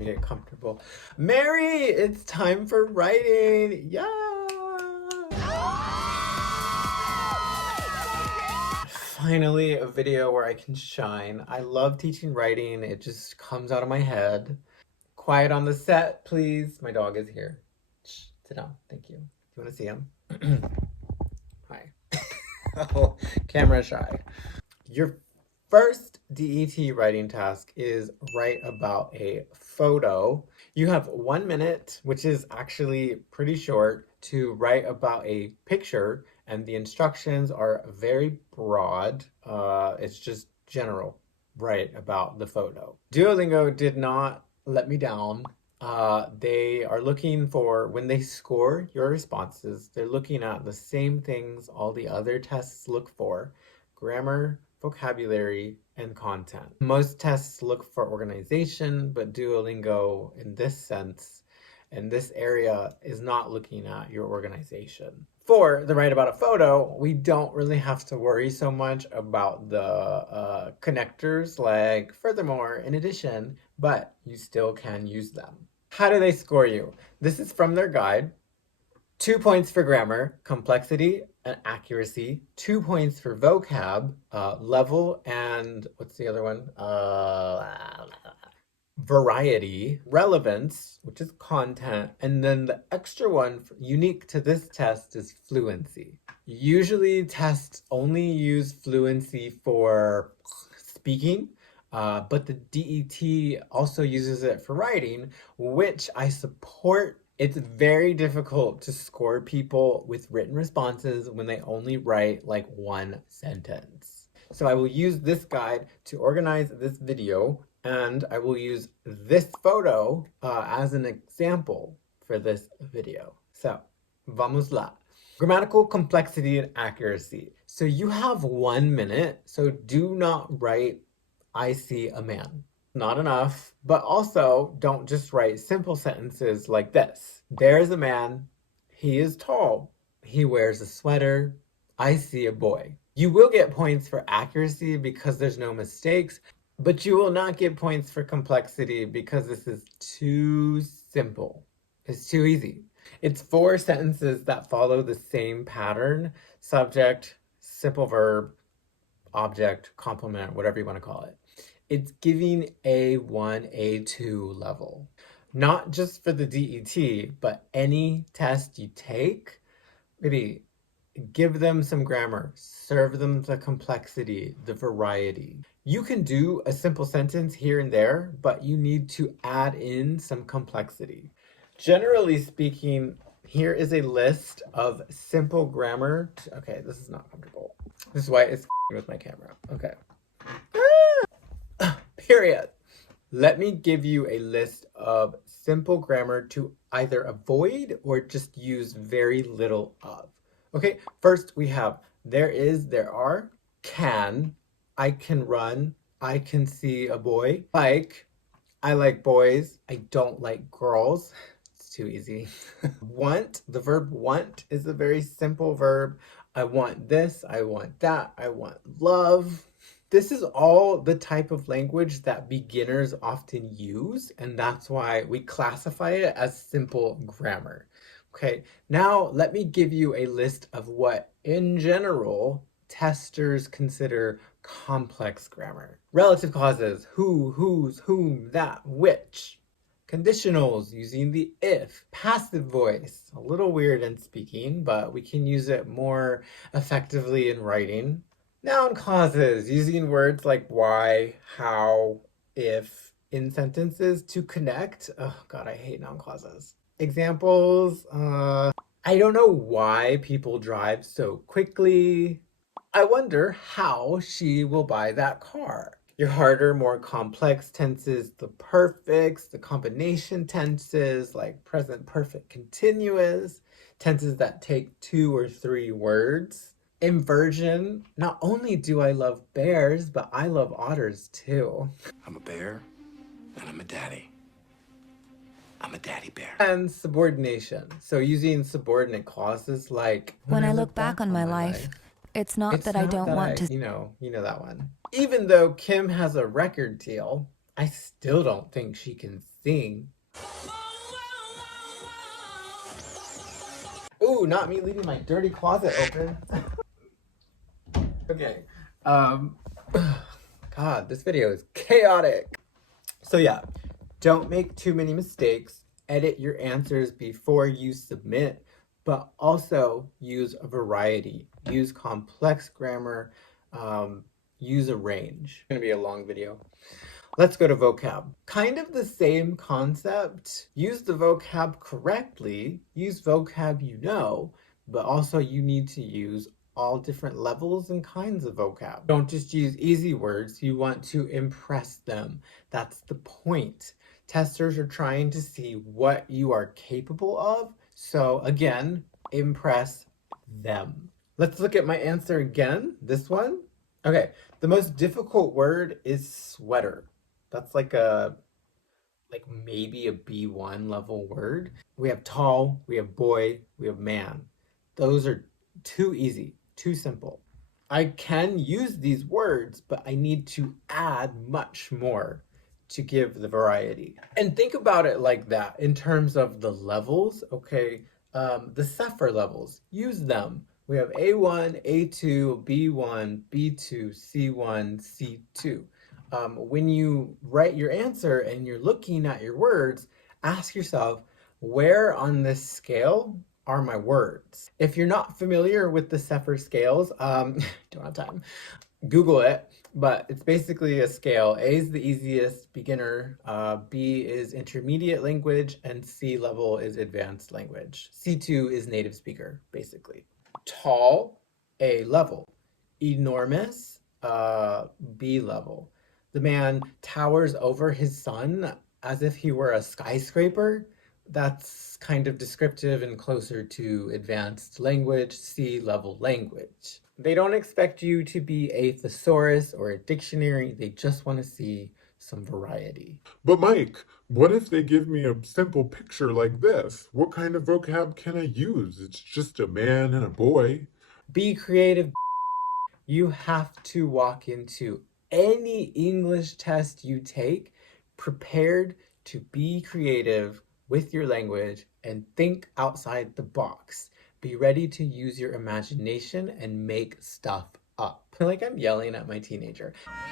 me get comfortable. Mary, it's time for writing. Yeah. Finally, a video where I can shine. I love teaching writing. It just comes out of my head. Quiet on the set, please. My dog is here. Shh, sit down. Thank you. Do you want to see him? Hi. Oh, camera shy. Your first DET writing task is write about a photo. You have 1 minute, which is actually pretty short, to write about a picture, and the instructions are very broad. It's just general. Write about the photo. Duolingo did not let me down. They are looking for, when they score your responses, they're looking at the same things all the other tests look for: grammar, vocabulary, and content. Most tests look for organization, but Duolingo, in this sense, in this area, is not looking at your organization. For the write about a photo, we don't really have to worry so much about the connectors like furthermore, in addition, but you still can use them. How do they score you? This is from their guide. 2 points for grammar, complexity, and accuracy. 2 points for vocab, level, and what's the other one? Variety, relevance, which is content, and then the extra one unique to this test is fluency. Usually tests only use fluency for speaking, but the DET also uses it for writing, which I support. It's very difficult to score people with written responses when they only write like one sentence. So I will use this guide to organize this video, and I will use this photo as an example for this video. So, vamos lá. Grammatical complexity and accuracy. So you have 1 minute, so do not write, "I see a man." Not enough, but also don't just write simple sentences like this. There's a man, he is tall, he wears a sweater, I see a boy. You will get points for accuracy because there's no mistakes, but you will not get points for complexity because this is too simple. It's too easy. It's 4 sentences that follow the same pattern: subject, simple verb, object, complement, whatever you want to call it. It's giving A1, A2 level. Not just for the DET, but any test you take, maybe give them some grammar, serve them the complexity, the variety. You can do a simple sentence here and there, but you need to add in some complexity. Generally speaking, here is a list of simple grammar. Okay, this is not comfortable. This is why it's with my camera. Okay. Period. Let me give you a list of simple grammar to either avoid or just use very little of. Okay, first we have there is, there are, can, I can run, I can see a boy, like, I like boys, I don't like girls. It's too easy. Want, the verb want is a very simple verb. I want this, I want that, I want love. This is all the type of language that beginners often use, and that's why we classify it as simple grammar. Okay, now let me give you a list of what, in general, testers consider complex grammar. Relative clauses: who, whose, whom, that, which. Conditionals using the if. Passive voice, a little weird in speaking, but we can use it more effectively in writing. Noun clauses, using words like why, how, if in sentences to connect. Oh God, I hate noun clauses. Examples, I don't know why people drive so quickly. I wonder how she will buy that car. Your harder, more complex tenses, the perfects, the combination tenses like present perfect continuous, tenses that take 2 or 3 words. Inversion, not only do I love bears, but I love otters too. I'm a bear, and I'm a daddy. I'm a daddy bear. And subordination, so using subordinate clauses like, when I look back on my life, it's not that I don't want to. You know that one. Even though Kim has a record deal, I still don't think she can sing. Ooh, not me leaving my dirty closet open. Okay. Um, God, this video is chaotic. So yeah, don't make too many mistakes. Edit your answers before you submit, but also use a variety. Use complex grammar, use a range. It's gonna be a long video. Let's go to vocab. Kind of the same concept. Use the vocab correctly. Use vocab you know, but also you need to use all different levels and kinds of vocab. Don't just use easy words. You want to impress them. That's the point. Testers are trying to see what you are capable of. So again, impress them. Let's look at my answer again. This one. Okay, the most difficult word is sweater. That's like maybe a B1 level word. We have tall, we have boy, we have man. Those are too easy, too simple. I can use these words, but I need to add much more to give the variety. And think about it like that in terms of the levels, okay? The Sefer levels, use them. We have A1, A2, B1, B2, C1, C2. When you write your answer and you're looking at your words, ask yourself, where on this scale are my words? If you're not familiar with the Sefer scales, don't have time, Google it, but it's basically a scale. A is the easiest, beginner, B is intermediate language, and C level is advanced language. C2 is native speaker, basically. Tall, A level. Enormous, B level. The man towers over his son as if he were a skyscraper. That's kind of descriptive and closer to advanced language, C level language. They don't expect you to be a thesaurus or a dictionary. They just want to see some variety. But Mike, what if they give me a simple picture like this? What kind of vocab can I use? It's just a man and a boy. Be creative. You have to walk into any English test you take prepared to be creative with your language and think outside the box. Be ready to use your imagination and make stuff up. I feel like I'm yelling at my teenager. I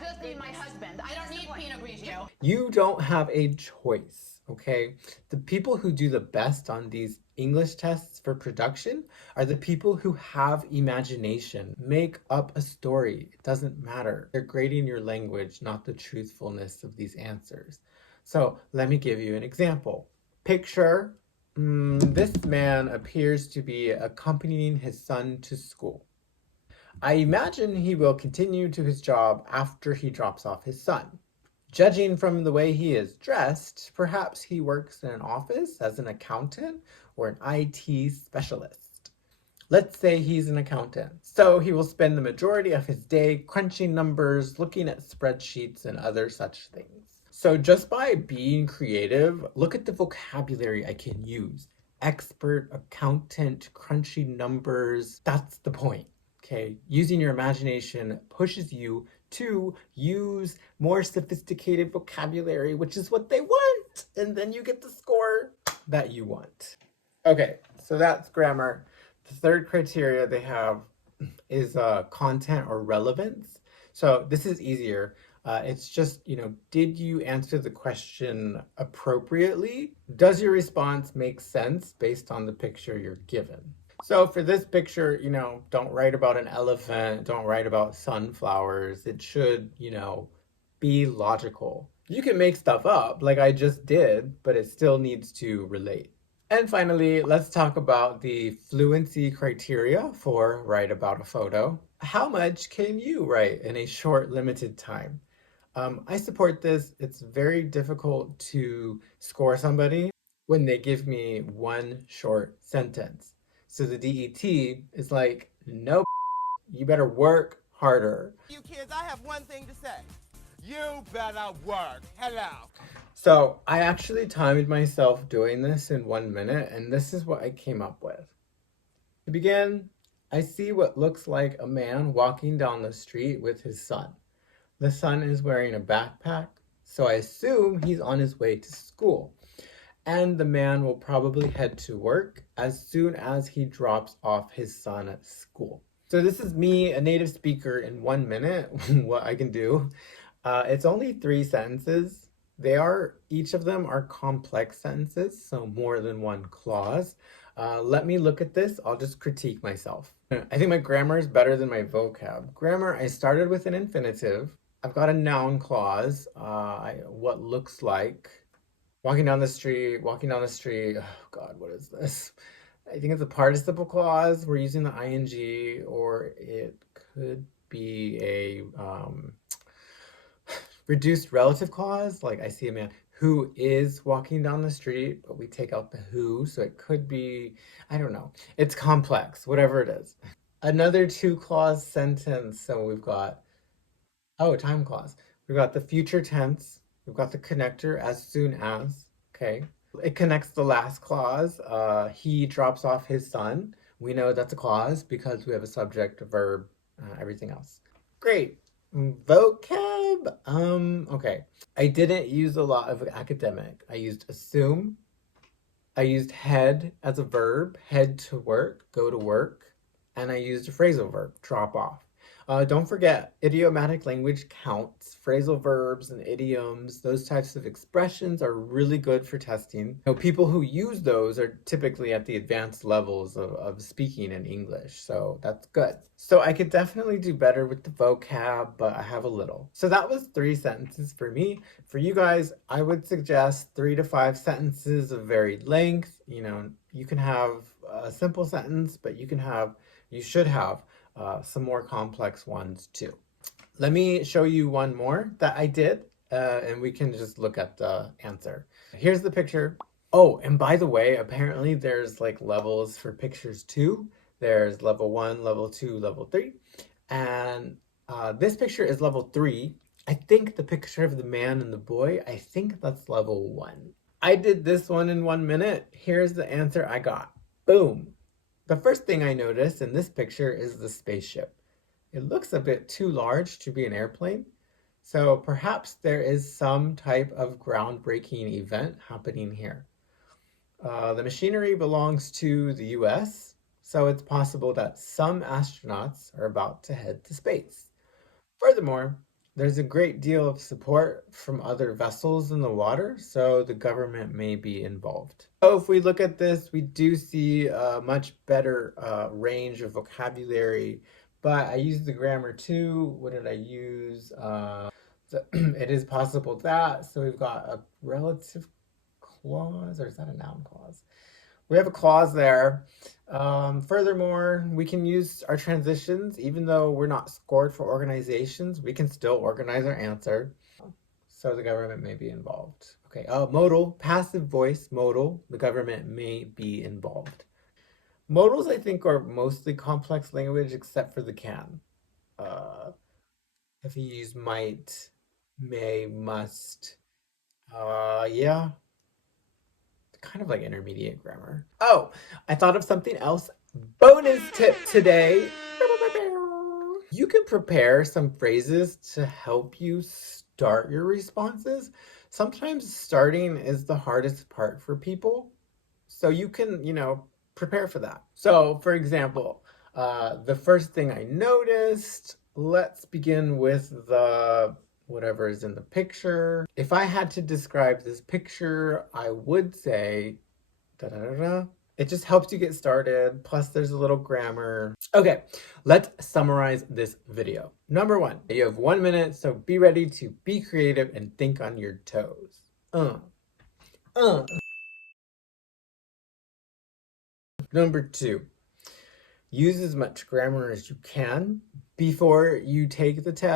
just need my husband. I don't need Pinot Grigio. You don't have a choice, okay? The people who do the best on these English tests for production are the people who have imagination. Make up a story. It doesn't matter. They're grading your language, not the truthfulness of these answers. So let me give you an example. Picture, this man appears to be accompanying his son to school. I imagine he will continue to his job after he drops off his son. Judging from the way he is dressed, perhaps he works in an office as an accountant or an IT specialist. Let's say he's an accountant. So he will spend the majority of his day crunching numbers, looking at spreadsheets, and other such things. So just by being creative, look at the vocabulary I can use. Expert, accountant, crunching numbers, that's the point. Okay, using your imagination pushes you to use more sophisticated vocabulary, which is what they want, and then you get the score that you want. Okay, so that's grammar. The third criteria they have is content or relevance. So this is easier. It's just, did you answer the question appropriately? Does your response make sense based on the picture you're given? So for this picture, don't write about an elephant, don't write about sunflowers. It should, be logical. You can make stuff up like I just did, but it still needs to relate. And finally, let's talk about the fluency criteria for write about a photo. How much can you write in a short, limited time? I support this. It's very difficult to score somebody when they give me one short sentence. So the DET is like, no, you better work harder. You kids, I have one thing to say. You better work. Hello. So I actually timed myself doing this in 1 minute, and this is what I came up with. To begin, I see what looks like a man walking down the street with his son. The son is wearing a backpack, so I assume he's on his way to school. And the man will probably head to work as soon as he drops off his son at school. So this is me, a native speaker, in 1 minute, what I can do. It's only 3 sentences. Each of them are complex sentences, so more than one clause. Let me look at this. I'll just critique myself. I think my grammar is better than my vocab. Grammar, I started with an infinitive. I've got a noun clause, what looks like. Walking down the street. Oh God, what is this? I think it's a participle clause. We're using the ing, or it could be a reduced relative clause. Like I see a man who is walking down the street, but we take out the who, so it could be, I don't know. It's complex, whatever it is. Another 2-clause sentence. So we've got, time clause. We've got the future tense. We've got the connector as soon as, okay. It connects the last clause. He drops off his son. We know that's a clause because we have a subject, a verb, everything else. Great. Vocab. Okay. I didn't use a lot of academic. I used assume. I used head as a verb, head to work, go to work. And I used a phrasal verb, drop off. Don't forget, idiomatic language counts. Phrasal verbs and idioms, those types of expressions are really good for testing. People who use those are typically at the advanced levels of speaking in English, so that's good. So I could definitely do better with the vocab, but I have a little. So that was 3 sentences for me. For you guys, I would suggest 3 to 5 sentences of varied length. You can have a simple sentence, but you should have some more complex ones too. Let me show you one more that I did, and we can just look at the answer. Here's the picture. Oh, and by the way, apparently there's like levels for pictures too. There's level 1, level 2, level 3. And this picture is level 3. I think the picture of the man and the boy, I think that's level 1. I did this one in 1 minute. Here's the answer I got. Boom. The first thing I noticed in this picture is the spaceship. It looks a bit too large to be an airplane, so perhaps there is some type of groundbreaking event happening here. The machinery belongs to the US, so it's possible that some astronauts are about to head to space. Furthermore, there's a great deal of support from other vessels in the water, so the government may be involved. So if we look at this, we do see a much better range of vocabulary, but I used the grammar too. What did I use? It is possible that, so we've got a relative clause, or is that a noun clause? We have a clause there. Furthermore, we can use our transitions. Even though we're not scored for organizations, we can still organize our answer. So the government may be involved. Okay, modal, passive voice, modal, the government may be involved. Modals, I think, are mostly complex language except for the can. If you use might, may, must, yeah. Kind of like intermediate grammar. Oh, I thought of something else. Bonus tip today. You can prepare some phrases to help you start your responses. Sometimes starting is the hardest part for people. So you can, prepare for that. So for example, the first thing I noticed, let's begin with the whatever is in the picture. If I had to describe this picture, I would say da-da-da-da. It just helps you get started. Plus there's a little grammar. Okay, let's summarize this video. Number 1, you have 1 minute, so be ready to be creative and think on your toes. Number 2, use as much grammar as you can before you take the test.